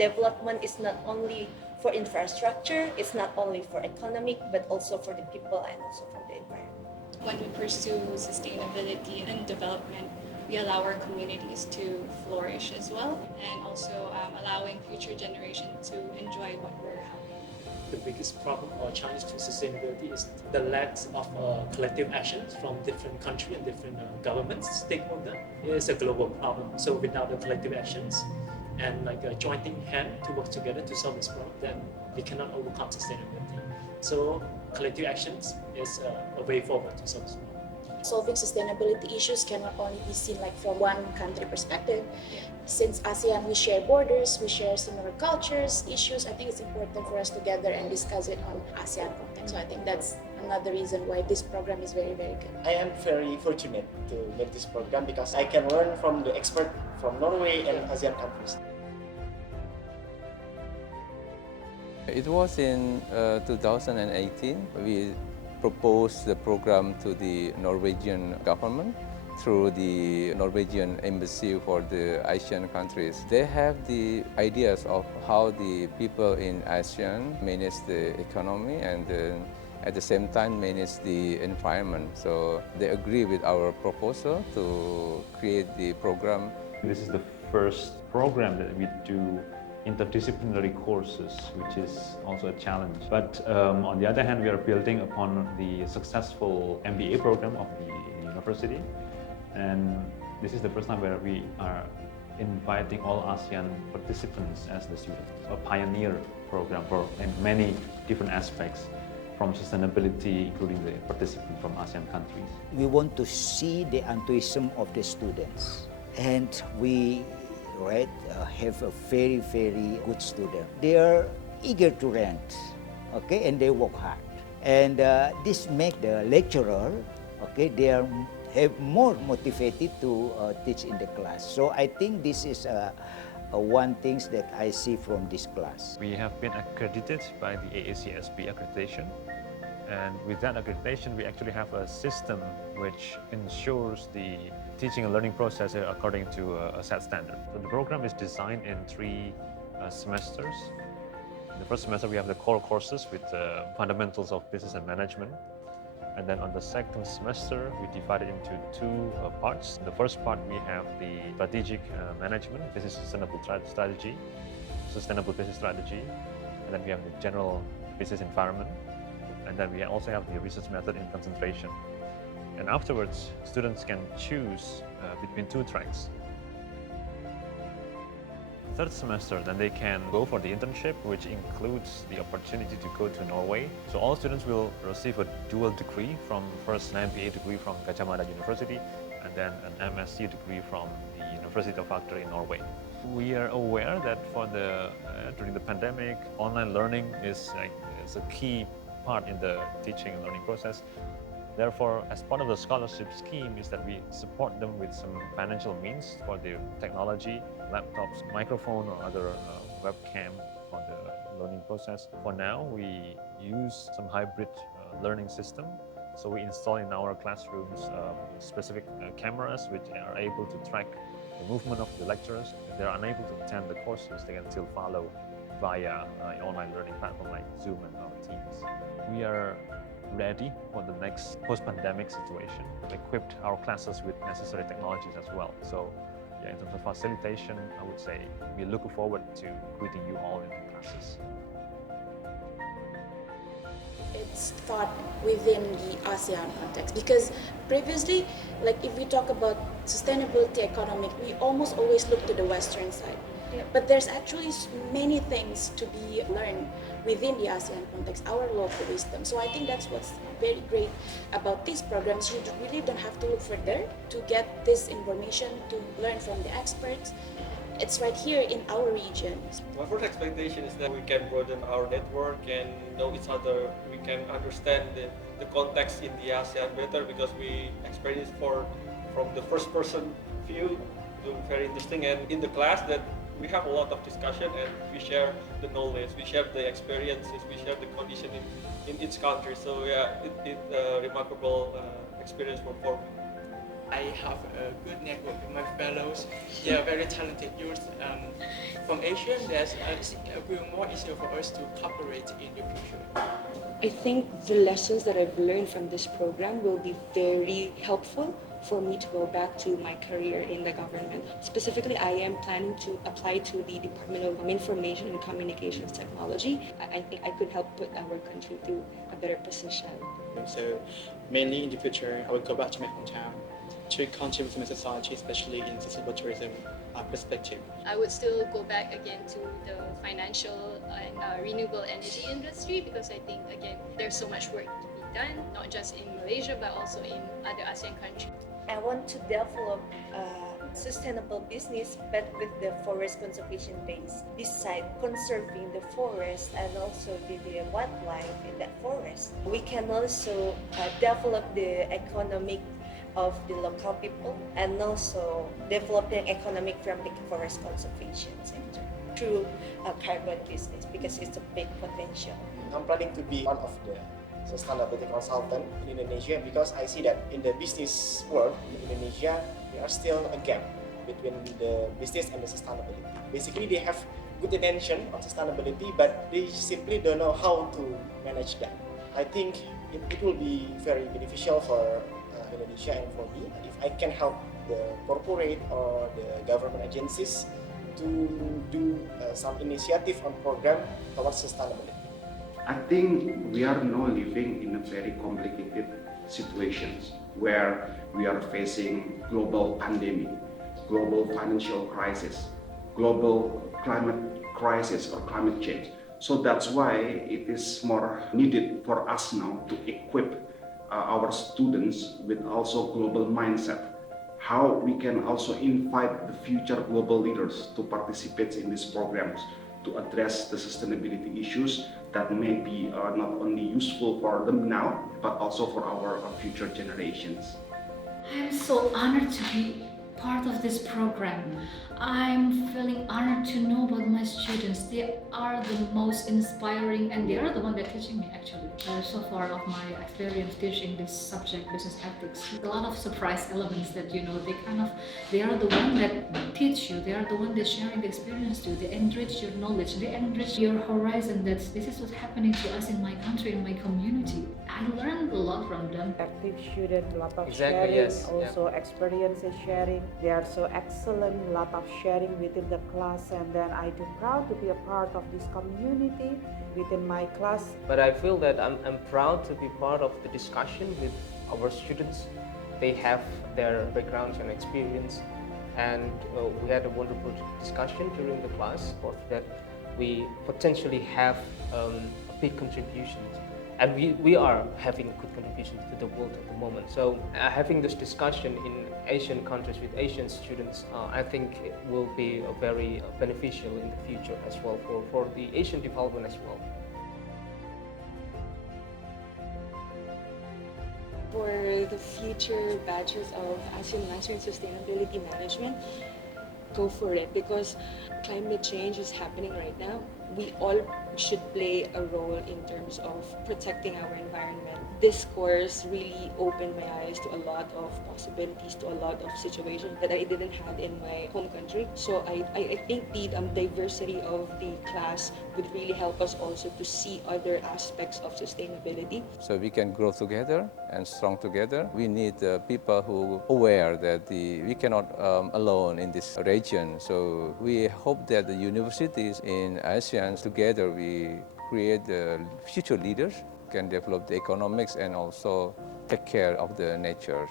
development is not only for infrastructure, it's not only for economic, but also for the people and also for the environment. When we pursue sustainability and development, we allow our communities to flourish as well, and also allowing future generations to enjoy what we're having. The biggest problem or challenge to sustainability is the lack of collective actions from different countries and different governments, stakeholders. It is a global problem. So without the collective actions and like a joining hand to work together to solve this problem, then we cannot overcome sustainability. So collective actions is a way forward to solve this problem. Solving sustainability issues cannot only be seen like from one country perspective. Since ASEAN, we share borders, we share similar cultures, issues. I think it's important for us to gather and discuss it on ASEAN context. So I think that's another reason why this program is very, very good. I am very fortunate to make this program because I can learn from the expert from Norway and ASEAN countries. It was in 2018. We proposed the program to the Norwegian government through the Norwegian embassy for the ASEAN countries. They have the ideas of how the people in ASEAN manage the economy and then at the same time manage the environment. So they agree with our proposal to create the program. This is the first program that we do interdisciplinary courses, which is also a challenge. But on the other hand, we are building upon the successful MBA program of the university. And this is the first time where we are inviting all ASEAN participants as the students. A pioneer program for many different aspects, from sustainability, including the participants from ASEAN countries. We want to see the enthusiasm of the students, and we have a very, very good student. They are eager to learn, okay, and they work hard. And this make the lecturer, okay, they are have more motivated to teach in the class. So I think this is one thing that I see from this class. We have been accredited by the AACSB accreditation. And with that accreditation, we actually have a system which ensures the teaching and learning process according to a set standard. So the program is designed in 3 semesters. In the first semester, we have the core courses with the fundamentals of business and management. And then on the second semester, we divide it into 2 parts. In the first part, we have the strategic management. This is sustainable strategy, sustainable business strategy. And then we have the general business environment. And then we also have the research method in concentration. And afterwards, students can choose between 2 tracks. Third semester, then they can go for the internship, which includes the opportunity to go to Norway. So all students will receive a dual degree, from first an MBA degree from Gajah Mada University, and then an MSc degree from the University of Agder in Norway. We are aware that for during the pandemic, online learning is a key part in the teaching and learning process. Therefore, as part of the scholarship scheme is that we support them with some financial means for the technology, laptops, microphone or other webcam for the learning process. For now, we use some hybrid learning system. So we install in our classrooms specific cameras which are able to track the movement of the lecturers. If they are unable to attend the courses, they can still follow via an online learning platform like Zoom and Teams. We are ready for the next post-pandemic situation. We equipped our classes with necessary technologies as well. So in terms of facilitation, I would say we look forward to greeting you all in the classes. It's taught within the ASEAN context, because previously, like if we talk about sustainability economic, we almost always look to the Western side. But there's actually many things to be learned within the ASEAN context, our local wisdom. So I think that's what's very great about these programs. You really don't have to look further to get this information, to learn from the experts. It's right here in our region. My first expectation is that we can broaden our network and know each other. We can understand the context in the ASEAN better, because we experience from the first person view. Very interesting, and in the class that we have a lot of discussion and we share the knowledge, we share the experiences, we share the condition in each country. So yeah, it's a remarkable experience for me. I have a good network with my fellows. They are very talented youth from Asia. It will be more easier for us to cooperate in the future. I think the lessons that I've learned from this program will be very helpful for me to go back to my career in the government. Specifically, I am planning to apply to the Department of Information and Communications Technology. I think I could help put our country to a better position. So mainly in the future, I will go back to my hometown to contribute to my society, especially in sustainable tourism perspective. I would still go back again to the financial and renewable energy industry because I think, again, there's so much work to be done, not just in Malaysia, but also in other ASEAN countries. I want to develop a sustainable business, but with the forest conservation base. Beside conserving the forest and also the wildlife in that forest, we can also develop the economic of the local people and also developing economic from the forest conservation sector through a carbon business because it's a big potential. I'm planning to be one of the sustainability consultant in Indonesia because I see that in the business world in Indonesia there are still a gap between the business and the sustainability. Basically, they have good intention on sustainability, but they simply don't know how to manage that. I think it will be very beneficial for Indonesia and for me if I can help the corporate or the government agencies to do some initiative on program towards sustainability. I think we are now living in a very complicated situations where we are facing global pandemic, global financial crisis, global climate crisis or climate change. So that's why it is more needed for us now to equip our students with also global mindset. How we can also invite the future global leaders to participate in these programs to address the sustainability issues that may be not only useful for them now, but also for our future generations. I'm so honored to be part of this program. I'm feeling honored to know about my students. They are the most inspiring and they are the one that teaching me actually. So far of my experience teaching this subject, business ethics, a lot of surprise elements that they are the one that teach you, they are the one that sharing the experience to you, they enrich your knowledge, they enrich your horizon that this is what's happening to us in my country, in my community. I learned a lot from them. Active student, a lot of Exactly, sharing, yes, also experiences sharing. They are so excellent, a lot of sharing within the class, and then I do proud to be a part of this community within my class. But I feel that I'm proud to be part of the discussion with our students. They have their backgrounds and experience, and we had a wonderful discussion during the class that we potentially have a big contribution. And we are having good contributions to the world at the moment. So having this discussion in Asian countries with Asian students, I think it will be very beneficial in the future as well for the Asian development as well. For the future batches of ASEAN Master in Sustainability Management, go for it because climate change is happening right now. We all should play a role in terms of protecting our environment. This course really opened my eyes to a lot of possibilities, to a lot of situations that I didn't have in my home country. So I think the diversity of the class would really help us also to see other aspects of sustainability. So we can grow together and strong together. We need people who are aware that we cannot alone in this region. So we hope that the universities in ASEAN together we create the future leaders, can develop the economics and also take care of the nature.